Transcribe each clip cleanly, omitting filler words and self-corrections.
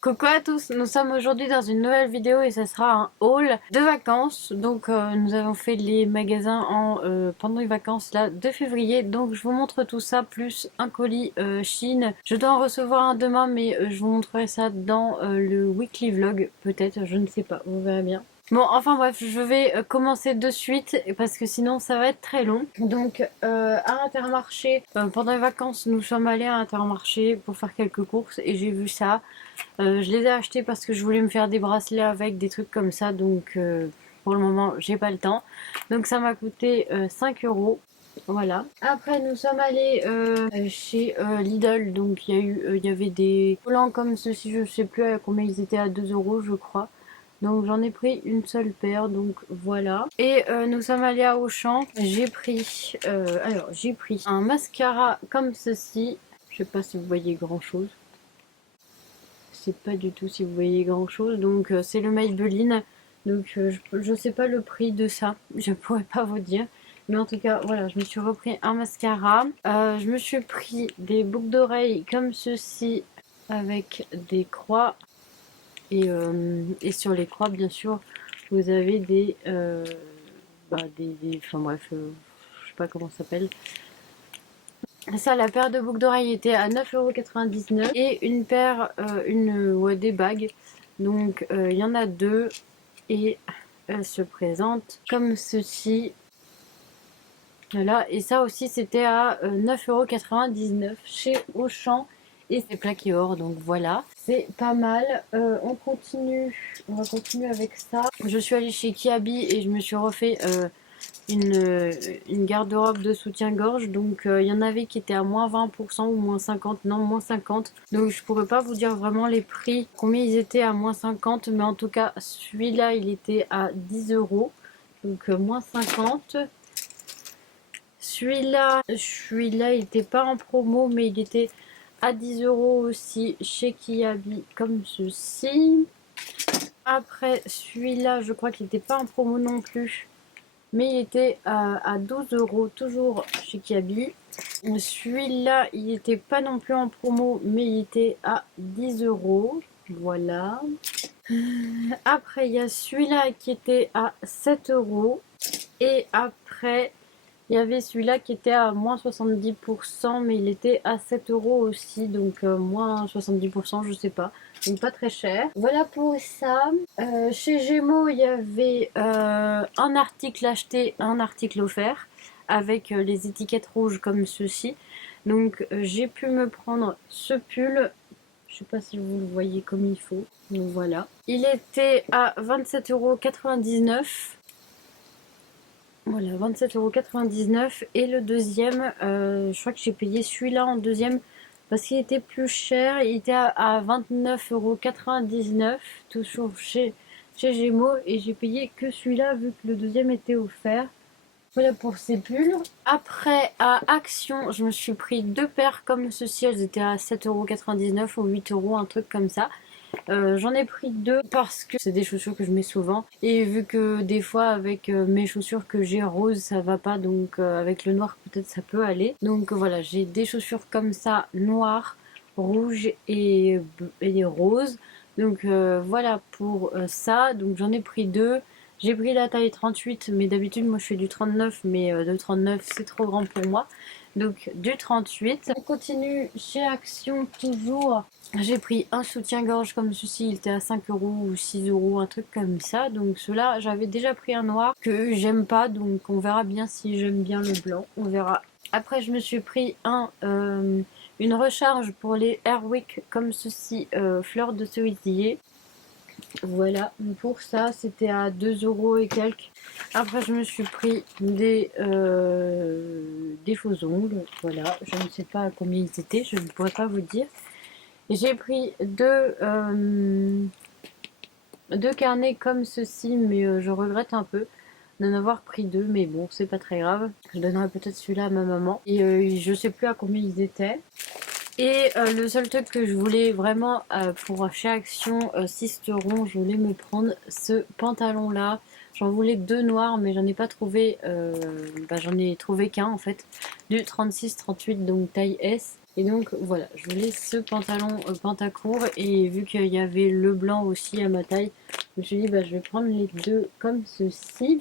Coucou à tous, nous sommes aujourd'hui dans une nouvelle vidéo et ça sera un haul de vacances. Donc nous avons fait les magasins pendant les vacances là de février. Donc je vous montre tout ça plus un colis Chine. Je dois en recevoir un demain mais je vous montrerai ça dans le weekly vlog peut-être, je ne sais pas, vous verrez bien. Bon, enfin bref, je vais commencer de suite parce que sinon ça va être très long. Donc à Intermarché, pendant les vacances nous sommes allés à Intermarché pour faire quelques courses et j'ai vu ça. Je les ai achetés parce que je voulais me faire des bracelets avec, des trucs comme ça, donc pour le moment j'ai pas le temps. Donc ça m'a coûté 5 euros. Voilà. Après nous sommes allés chez Lidl, donc il y avait des collants comme ceci, je sais plus à combien ils étaient, à 2 euros je crois. Donc j'en ai pris une seule paire, donc voilà. Et nous sommes allés à Auchan. J'ai pris un mascara comme ceci. Je sais pas si vous voyez grand chose. Je sais pas du tout si vous voyez grand chose. Donc c'est le Maybelline. Donc je sais pas le prix de ça. Je pourrais pas vous dire. Mais en tout cas, voilà, je me suis repris un mascara. Je me suis pris des boucles d'oreilles comme ceci avec des croix. Et sur les croix, bien sûr, vous avez enfin bref, je sais pas comment ça s'appelle. Ça, la paire de boucles d'oreilles était à 9,99 € et une paire, ouais, des bagues. Donc il y en a deux et elles se présentent comme ceci. Voilà, et ça aussi c'était à 9,99 € chez Auchan et c'est plaqué or, donc voilà, c'est pas mal. On va continuer avec ça. Je suis allée chez Kiabi et je me suis refait une garde-robe de soutien-gorge. Donc il y en avait qui étaient à moins 20% ou moins 50, non moins 50. Donc je pourrais pas vous dire vraiment les prix, combien ils étaient à moins 50, mais en tout cas celui-là il était à 10 euros. Donc moins 50. Celui-là il était pas en promo, mais il était à 10 euros aussi chez Kiabi comme ceci. Après celui-là je crois qu'il n'était pas en promo non plus, mais il était à 12 euros, toujours chez Kiabi. Celui-là, il n'était pas non plus en promo, mais il était à 10 euros. Voilà. Après, il y a celui-là qui était à 7 euros. Et après, il y avait celui-là qui était à moins 70%, mais il était à 7 euros aussi. Donc, moins 70%, je sais pas. Donc, pas très cher. Voilà pour ça. Chez Gémeaux, il y avait un article acheté, un article offert, avec les étiquettes rouges comme ceci. Donc, j'ai pu me prendre ce pull. Je sais pas si vous le voyez comme il faut. Donc, voilà. Il était à 27,99 €. Voilà, 27,99 € et le deuxième, je crois que j'ai payé celui-là en deuxième parce qu'il était plus cher. Il était à 29,99 €, toujours chez Gémeaux, et j'ai payé que celui-là vu que le deuxième était offert. Voilà pour ces pulls. Après, à Action, je me suis pris deux paires comme ceci. Elles étaient à 7,99 € ou 8 euros, un truc comme ça. J'en ai pris deux parce que c'est des chaussures que je mets souvent, et vu que des fois avec mes chaussures que j'ai rose ça va pas, donc avec le noir peut-être ça peut aller. Donc voilà, j'ai des chaussures comme ça, noires, rouges et roses. Donc voilà pour ça. Donc j'en ai pris deux. J'ai pris la taille 38, mais d'habitude moi je fais du 39, mais de 39 c'est trop grand pour moi. Donc du 38. On continue chez Action toujours. J'ai pris un soutien-gorge comme ceci, il était à 5 euros ou 6 euros, un truc comme ça. Donc ceux-là, j'avais déjà pris un noir que j'aime pas, donc on verra bien si j'aime bien le blanc, on verra. Après, je me suis pris une recharge pour les Airwick comme ceci, fleur de cerisier. Voilà, pour ça c'était à 2 euros et quelques. Après je me suis pris des faux ongles, voilà, je ne sais pas à combien ils étaient, je ne pourrais pas vous dire. J'ai pris deux carnets comme ceci, mais je regrette un peu d'en avoir pris deux, mais bon, c'est pas très grave. Je donnerai peut-être celui-là à ma maman. Et je sais plus à combien ils étaient. Et le seul truc que je voulais vraiment pour chez Action, Sisteron, je voulais me prendre ce pantalon là. J'en voulais deux noirs, mais j'en ai pas trouvé, j'en ai trouvé qu'un en fait, du 36-38, donc taille S. Et donc voilà, je voulais ce pantalon pantacourt et vu qu'il y avait le blanc aussi à ma taille, je me suis dit bah, je vais prendre les deux comme ceci.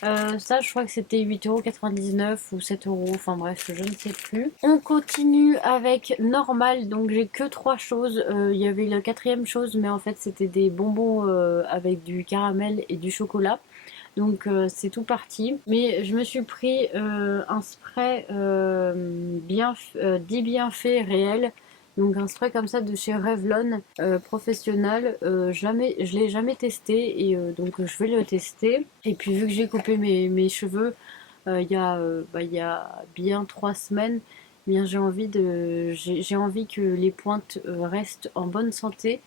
Ça, je crois que c'était 8,99 € ou 7 €, enfin bref, je ne sais plus. On continue avec normal, donc j'ai que 3 choses. Il y avait la quatrième chose, mais en fait, c'était des bonbons avec du caramel et du chocolat. Donc c'est tout parti. Mais je me suis pris un spray dit bien fait réel. Donc un spray comme ça de chez Revlon professionnel. Je l'ai jamais testé et donc je vais le tester. Et puis vu que j'ai coupé mes cheveux il y a bien 3 semaines, eh bien j'ai envie que les pointes restent en bonne santé.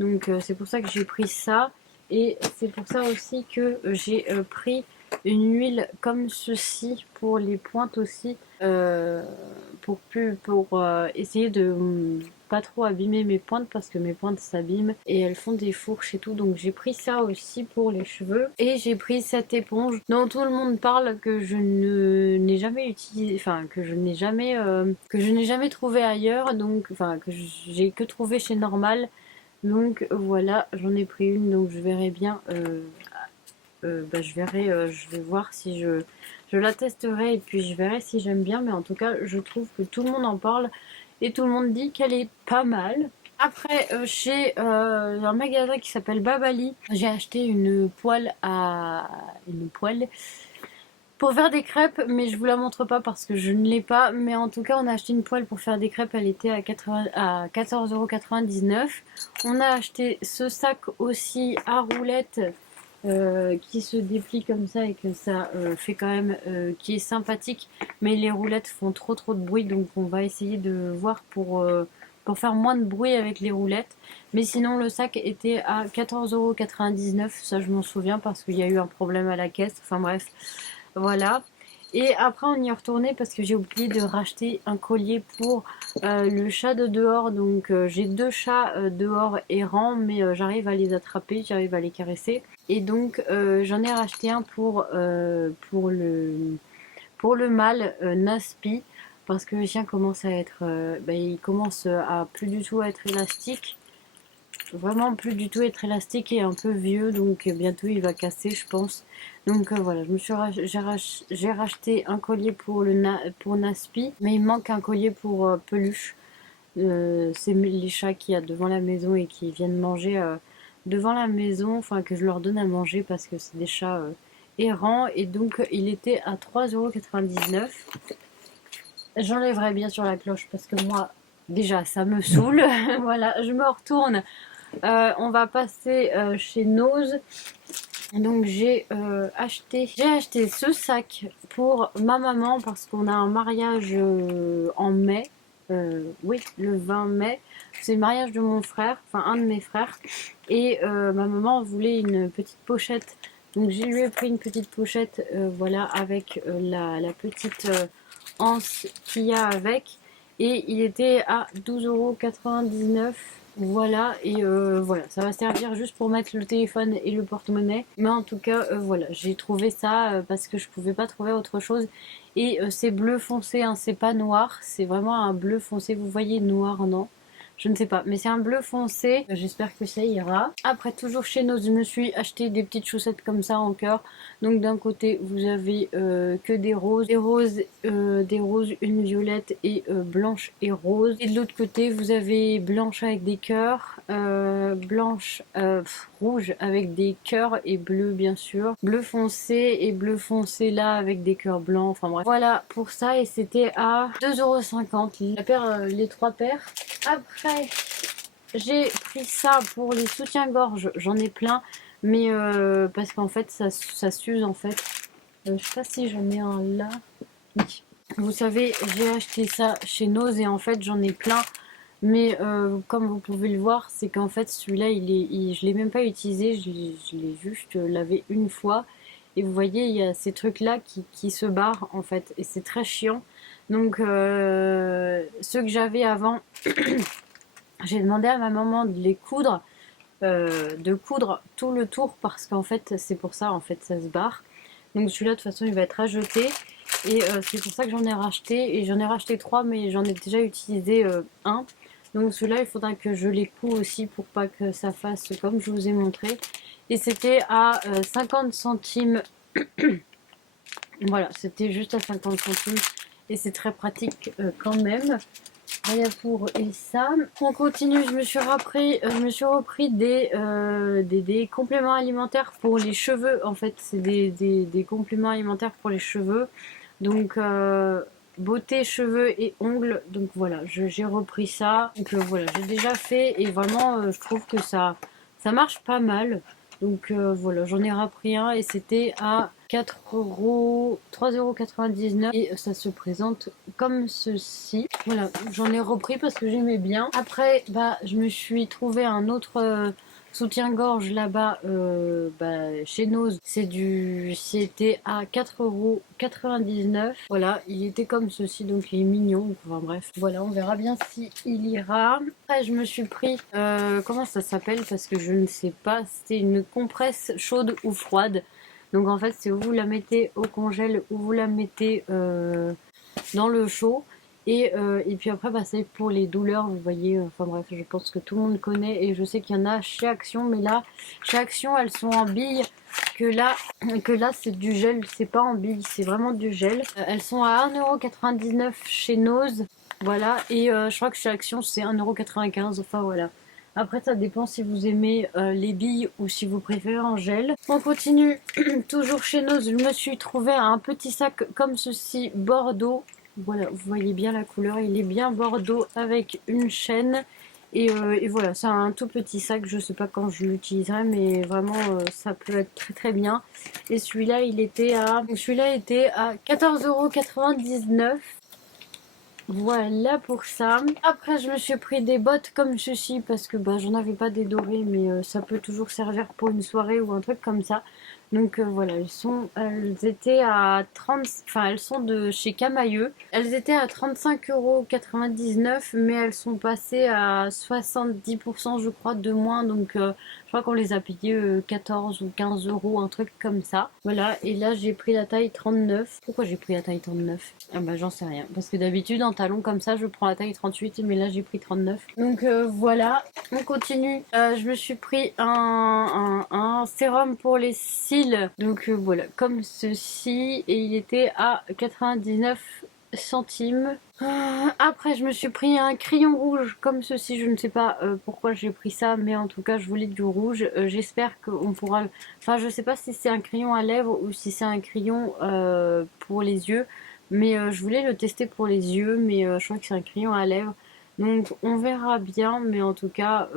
Donc c'est pour ça que j'ai pris ça. Et c'est pour ça aussi que j'ai pris une huile comme ceci pour les pointes aussi. Pour essayer de pas trop abîmer mes pointes parce que mes pointes s'abîment et elles font des fourches et tout. Donc j'ai pris ça aussi pour les cheveux. Et j'ai pris cette éponge dont tout le monde parle que je ne n'ai jamais utilisé, enfin que je n'ai jamais trouvé ailleurs. Donc enfin que j'ai que trouvé chez Normal. Donc voilà, j'en ai pris une, donc je verrai bien. Je vais voir si je la testerai et puis je verrai si j'aime bien. Mais en tout cas, je trouve que tout le monde en parle et tout le monde dit qu'elle est pas mal. Après, chez un magasin qui s'appelle Babali, j'ai acheté une poêle pour faire des crêpes, mais je vous la montre pas parce que je ne l'ai pas. Mais en tout cas, on a acheté une poêle pour faire des crêpes. Elle était à 14,99 €. On a acheté ce sac aussi à roulettes qui se déplie comme ça et que ça fait quand même, qui est sympathique. Mais les roulettes font trop de bruit, donc on va essayer de voir pour faire moins de bruit avec les roulettes. Mais sinon, le sac était à 14,99 €. Ça, je m'en souviens parce qu'il y a eu un problème à la caisse. Enfin bref. Voilà. Et après, on y est retourné parce que j'ai oublié de racheter un collier pour le chat de dehors. Donc, j'ai 2 chats dehors errants, mais j'arrive à les attraper, j'arrive à les caresser. Et donc, j'en ai racheté un pour le mâle Naspi. Parce que le chien commence à être. Il commence à plus du tout être élastique. Vraiment plus du tout être élastique et un peu vieux, donc bientôt il va casser, je pense. Donc voilà, j'ai racheté un collier pour Naspi, mais il me manque un collier pour Peluche. C'est les chats qu'il y a devant la maison et qui viennent manger devant la maison, enfin que je leur donne à manger parce que c'est des chats errants. Et donc il était à 3,99 €. J'enlèverai bien sûr la cloche parce que moi, déjà, ça me saoule. Voilà, je me retourne. On va passer chez Nose. Donc j'ai acheté ce sac pour ma maman parce qu'on a un mariage en mai. Oui, le 20 mai. C'est le mariage de mon frère, enfin un de mes frères. Et ma maman voulait une petite pochette. Donc j'ai lui ai pris une petite pochette, voilà, avec la petite anse qu'il y a avec. Et il était à 12,99 €. Voilà, et voilà, ça va servir juste pour mettre le téléphone et le porte-monnaie. Mais en tout cas, voilà, j'ai trouvé ça parce que je pouvais pas trouver autre chose. Et c'est bleu foncé, hein, c'est pas noir, c'est vraiment un bleu foncé. Vous voyez noir, non? Je ne sais pas, mais c'est un bleu foncé. J'espère que ça ira. Après, toujours chez Nose, je me suis acheté des petites chaussettes comme ça en cœur. Donc d'un côté, vous avez que des roses, une violette et blanche et rose. Et de l'autre côté, vous avez blanche avec des cœurs, rouge avec des cœurs et bleu bien sûr. Bleu foncé et bleu foncé là avec des cœurs blancs. Enfin bref. Voilà pour ça et c'était à 2,50 € les 3 paires. Après, j'ai pris ça pour les soutiens-gorge. J'en ai plein, mais parce qu'en fait, ça s'use en fait. Je sais pas si j'en ai un là. Oui. Vous savez, j'ai acheté ça chez Nose et en fait, j'en ai plein. Mais comme vous pouvez le voir, c'est qu'en fait, celui-là, je l'ai même pas utilisé. Je l'ai juste lavé une fois. Et vous voyez, il y a ces trucs-là qui se barrent en fait. Et c'est très chiant. Donc, ceux que j'avais avant, j'ai demandé à ma maman de coudre tout le tour parce qu'en fait, c'est pour ça, en fait, ça se barre. Donc celui-là, de toute façon, il va être à jeter. Et c'est pour ça que j'en ai racheté. Et j'en ai racheté 3, mais j'en ai déjà utilisé un. Donc ceux-là, il faudra que je les couds aussi pour pas que ça fasse comme je vous ai montré. Et c'était à 50 centimes. Voilà, c'était juste à 50 centimes. Et c'est très pratique quand même. Voilà pour et ça. On continue, je me suis repris des compléments alimentaires pour les cheveux. En fait, c'est des compléments alimentaires pour les cheveux. Donc, beauté, cheveux et ongles. Donc voilà, j'ai repris ça. Donc voilà, j'ai déjà fait et vraiment, je trouve que ça marche pas mal. Donc voilà, j'en ai repris un et c'était à 4 €, 3,99 € et ça se présente comme ceci. Voilà, j'en ai repris parce que j'aimais bien. Après, bah, je me suis trouvé un autre soutien-gorge là-bas chez Nose. C'était à 4,99 €. Voilà, il était comme ceci, donc il est mignon. Enfin bref, voilà, on verra bien si il ira. Après, je me suis pris, comment ça s'appelle parce que je ne sais pas, c'était une compresse chaude ou froide. Donc en fait, c'est où vous la mettez au congèle ou vous la mettez dans le chaud. Et puis après, bah, c'est pour les douleurs, vous voyez. Enfin bref, je pense que tout le monde connaît. Et je sais qu'il y en a chez Action. Mais là, chez Action, elles sont en billes. Que là, c'est du gel. C'est pas en billes, c'est vraiment du gel. Elles sont à 1,99 € chez Nose. Voilà. Et je crois que chez Action, c'est 1,95 €. Enfin voilà. Après, ça dépend si vous aimez les billes ou si vous préférez en gel. On continue. Toujours chez Nose, je me suis trouvé un petit sac comme ceci, bordeaux. Voilà, vous voyez bien la couleur, il est bien bordeaux avec une chaîne. Et voilà, c'est un tout petit sac, je sais pas quand je l'utiliserai, mais vraiment ça peut être très très bien. Et celui-là était à 14,99 €. Voilà pour ça. Après, je me suis pris des bottes comme ceci parce que bah, j'en avais pas des dorées, mais ça peut toujours servir pour une soirée ou un truc comme ça. Donc voilà, elles étaient à 30, enfin elles sont de chez Camailleux. Elles étaient à 35,99 €, mais elles sont passées à 70% je crois de moins. Donc je crois qu'on les a payées 14 ou 15 €, un truc comme ça. Voilà, et là j'ai pris la taille 39. Pourquoi j'ai pris la taille 39? Ah bah j'en sais rien. Parce que d'habitude en talon comme ça je prends la taille 38, mais là j'ai pris 39. Donc voilà, on continue. Je me suis pris un sérum pour les cils. Donc voilà, comme ceci. Et il était à 99 centimes. Après, je me suis pris un crayon rouge comme ceci. Je ne sais pas pourquoi j'ai pris ça, mais en tout cas, je voulais du rouge. J'espère qu'on pourra. Enfin, je sais pas si c'est un crayon à lèvres ou si c'est un crayon pour les yeux. Mais je voulais le tester pour les yeux, mais je crois que c'est un crayon à lèvres. Donc, on verra bien. Mais en tout cas,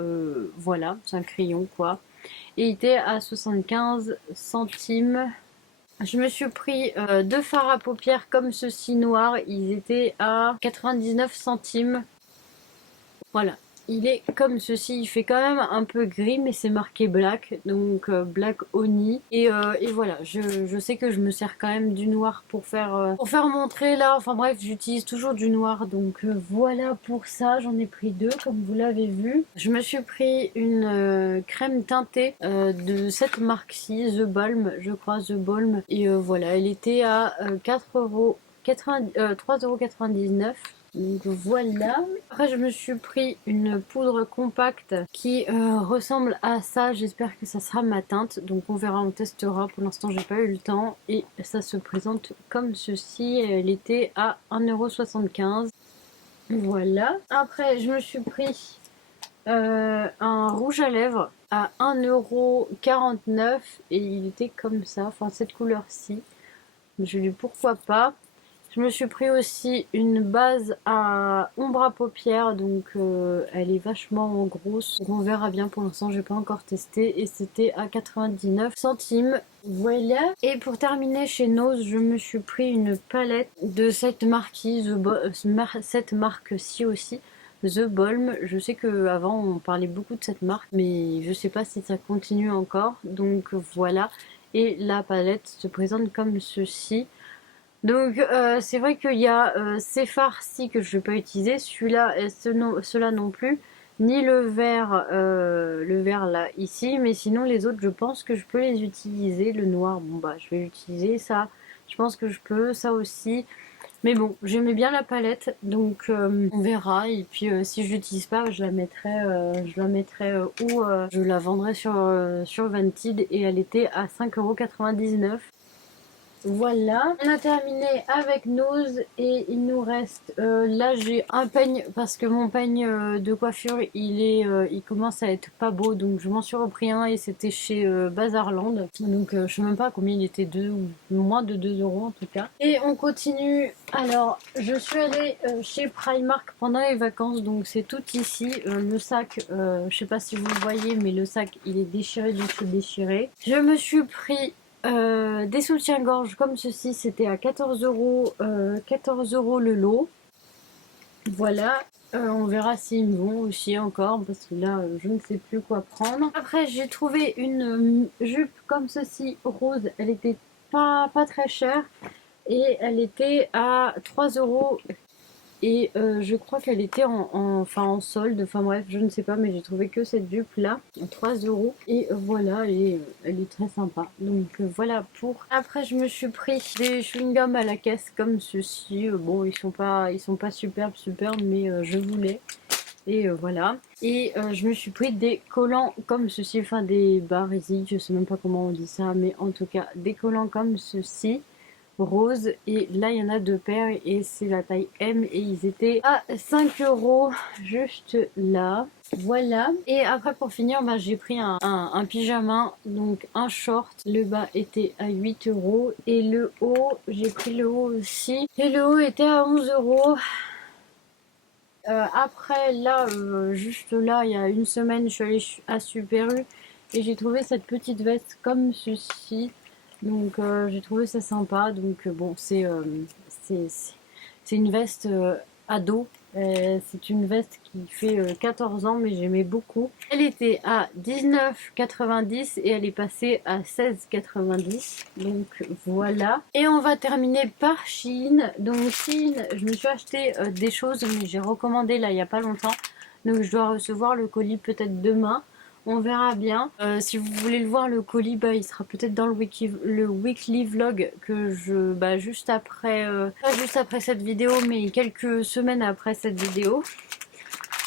voilà, c'est un crayon quoi. Et il était à 75 centimes. Je me suis pris deux fards à paupières comme ceci noirs. Ils étaient à 99 centimes. Voilà. Il est comme ceci. Il fait quand même un peu gris, mais c'est marqué black. Donc black Oni. Et voilà. Je sais que je me sers quand même du noir pour faire montrer là. Enfin bref, j'utilise toujours du noir. Donc voilà pour ça. J'en ai pris deux, comme vous l'avez vu. Je me suis pris une crème teintée de cette marque-ci, The Balm, je crois, The Balm. Et voilà, elle était à 3,99 €. Donc voilà. Après, je me suis pris une poudre compacte qui ressemble à ça. J'espère que ça sera ma teinte. Donc on verra, on testera. Pour l'instant, j'ai pas eu le temps. Et ça se présente comme ceci. Elle était à 1,75 €. Voilà. Après, je me suis pris un rouge à lèvres à 1,49 € et il était comme ça. Enfin, cette couleur-ci. Je lui pourquoi pas. Je me suis pris aussi une base à ombre à paupières, donc elle est vachement grosse. Donc on verra bien, pour l'instant j'ai pas encore testé et c'était à 99 centimes. Voilà. Et pour terminer chez Nose, je me suis pris une palette de cette marque-ci, cette marque-ci aussi. The Balm, je sais qu'avant on parlait beaucoup de cette marque, mais je sais pas si ça continue encore. Donc voilà. Et la palette se présente comme ceci. Donc c'est vrai qu'il y a ces farcis que je ne vais pas utiliser, celui-là et ceux-là non plus, ni le vert là ici, mais sinon les autres je pense que je peux les utiliser. Le noir, bon bah je vais l'utiliser, ça Je pense que je peux, ça aussi. Mais bon, j'aimais bien la palette, donc on verra. Et puis si je l'utilise pas, où je la vendrai sur Vinted et elle était à 5,99 €. Voilà, on a terminé avec Nose et il nous reste, là j'ai un peigne parce que mon peigne de coiffure il commence à être pas beau, donc je m'en suis repris un et c'était chez Bazarland, donc je sais même pas combien il était, 2 ou moins de 2 € en tout cas. Et on continue, alors je suis allée chez Primark pendant les vacances, donc c'est tout ici, le sac, je sais pas si vous le voyez mais le sac il est déchiré du tout déchiré. Je me suis pris des soutiens-gorge comme ceci, c'était à 14 €, 14 € le lot. Voilà, on verra s'ils me vont aussi encore parce que là je ne sais plus quoi prendre. Après j'ai trouvé une jupe comme ceci rose, elle était pas très chère et elle était à 3 € et je crois qu'elle était enfin, en solde, enfin bref, je ne sais pas, mais j'ai trouvé que cette jupe là, à 3 € et voilà, elle est très sympa. Donc voilà pour. Après je me suis pris des chewing-gums à la caisse comme ceci, bon ils sont pas superbes, mais je voulais. Et voilà. Et je me suis pris des collants comme ceci, enfin des barésies, je sais même pas comment on dit ça, mais en tout cas des collants comme ceci rose, et là il y en a 2 paires et c'est la taille M et ils étaient à 5 € juste là. Voilà, et après pour finir bah, j'ai pris un pyjama, donc un short, le bas était à 8 € et le haut, j'ai pris le haut aussi et le haut était à 11 €. Après là, juste là, il y a une semaine, je suis allée à Super U et j'ai trouvé cette petite veste comme ceci. Donc j'ai trouvé ça sympa. Donc bon, c'est c'est une veste ado. C'est une veste qui fait 14 ans, mais j'aimais beaucoup. Elle était à 19,90 et elle est passée à 16,90. Donc voilà. Et on va terminer par Shein. Donc Shein, je me suis acheté des choses, mais j'ai recommandé là il n'y a pas longtemps. Donc je dois recevoir le colis peut-être demain. On verra bien. Si vous voulez le voir, le colis, bah, il sera peut-être dans le weekly vlog que juste après, pas juste après cette vidéo, mais quelques semaines après cette vidéo.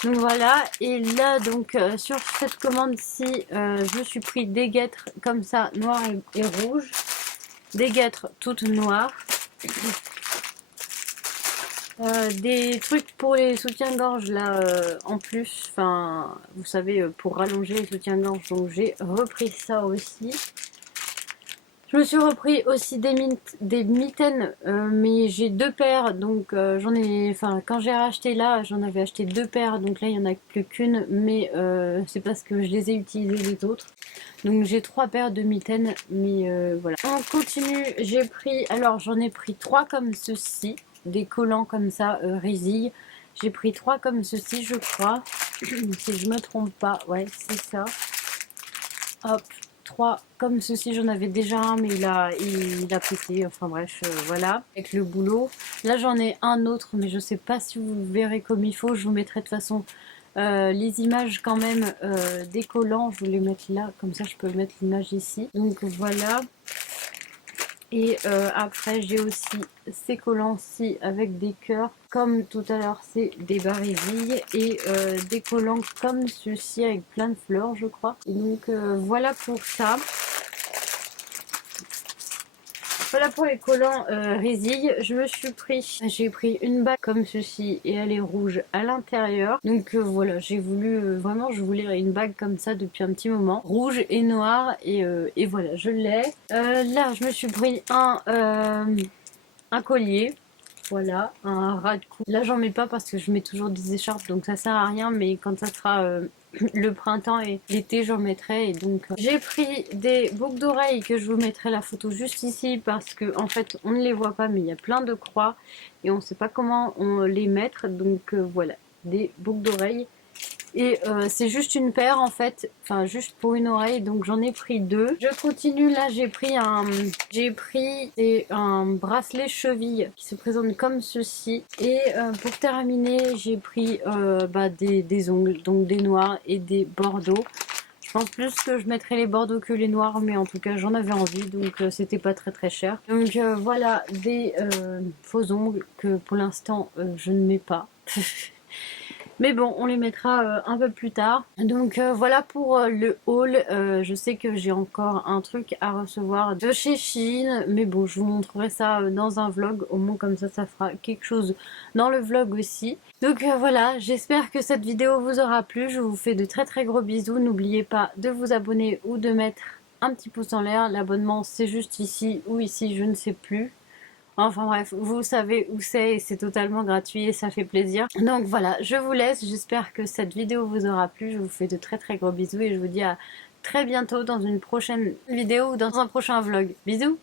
Donc voilà, et là donc sur cette commande-ci, je me suis pris des guêtres comme ça, noires et rouges. Des guêtres toutes noires. Des trucs pour les soutiens-gorge là en plus, enfin vous savez pour rallonger les soutiens-gorge, donc j'ai repris ça aussi. Je me suis repris aussi des mitaines, mais j'ai 2 paires, donc enfin quand j'ai racheté là, j'en avais acheté 2 paires, donc là il n'y en a plus qu'une, mais c'est parce que je les ai utilisées les autres. Donc j'ai 3 paires de mitaines, mais voilà. On continue, alors j'en ai pris 3 comme ceci, des collants comme ça, résille. J'ai pris 3 comme ceci, je crois, si je me trompe pas, ouais c'est ça. Hop, 3 comme ceci, j'en avais déjà un, mais il a pété, enfin bref, voilà, avec le boulot. Là j'en ai un autre, mais je sais pas si vous le verrez comme il faut, je vous mettrai de toute façon les images quand même des collants, je vais les mettre là, comme ça je peux mettre l'image ici. Donc voilà. Et après j'ai aussi ces collants-ci avec des cœurs, comme tout à l'heure c'est des barésilles, et des collants comme ceci avec plein de fleurs je crois. Et donc voilà pour ça. Voilà pour les collants résilles. J'ai pris une bague comme ceci et elle est rouge à l'intérieur. Donc voilà, j'ai voulu, vraiment je voulais une bague comme ça depuis un petit moment. Rouge et noir et voilà, je l'ai. Là, je me suis pris un collier. Voilà, un ras de cou. Là, j'en mets pas parce que je mets toujours des écharpes, donc ça sert à rien. Mais quand ça sera le printemps et l'été, j'en mettrai. Et donc, j'ai pris des boucles d'oreilles que je vous mettrai la photo juste ici parce que en fait, on ne les voit pas, mais il y a plein de croix et on ne sait pas comment on les mettre. Donc voilà, des boucles d'oreilles. Et c'est juste une paire en fait, enfin juste pour une oreille, donc j'en ai pris 2. Je continue, là j'ai pris un bracelet cheville qui se présente comme ceci. Et pour terminer, j'ai pris des ongles, donc des noirs et des bordeaux. Je Je pense plus que je mettrais les bordeaux que les noirs, mais en tout cas j'en avais envie, donc c'était pas très cher. Donc voilà des faux ongles que pour l'instant je ne mets pas. Mais bon, on les mettra un peu plus tard. Donc voilà pour le haul. Je sais que j'ai encore un truc à recevoir de chez Shein. Mais bon, je vous montrerai ça dans un vlog. Au moins comme ça fera quelque chose dans le vlog aussi. Donc voilà, j'espère que cette vidéo vous aura plu. Je vous fais de très gros bisous. N'oubliez pas de vous abonner ou de mettre un petit pouce en l'air. L'abonnement c'est juste ici ou ici, je ne sais plus. Enfin bref, vous savez où c'est et c'est totalement gratuit et ça fait plaisir. Donc voilà, je vous laisse. J'espère que cette vidéo vous aura plu. Je vous fais de très gros bisous et je vous dis à très bientôt dans une prochaine vidéo ou dans un prochain vlog. Bisous!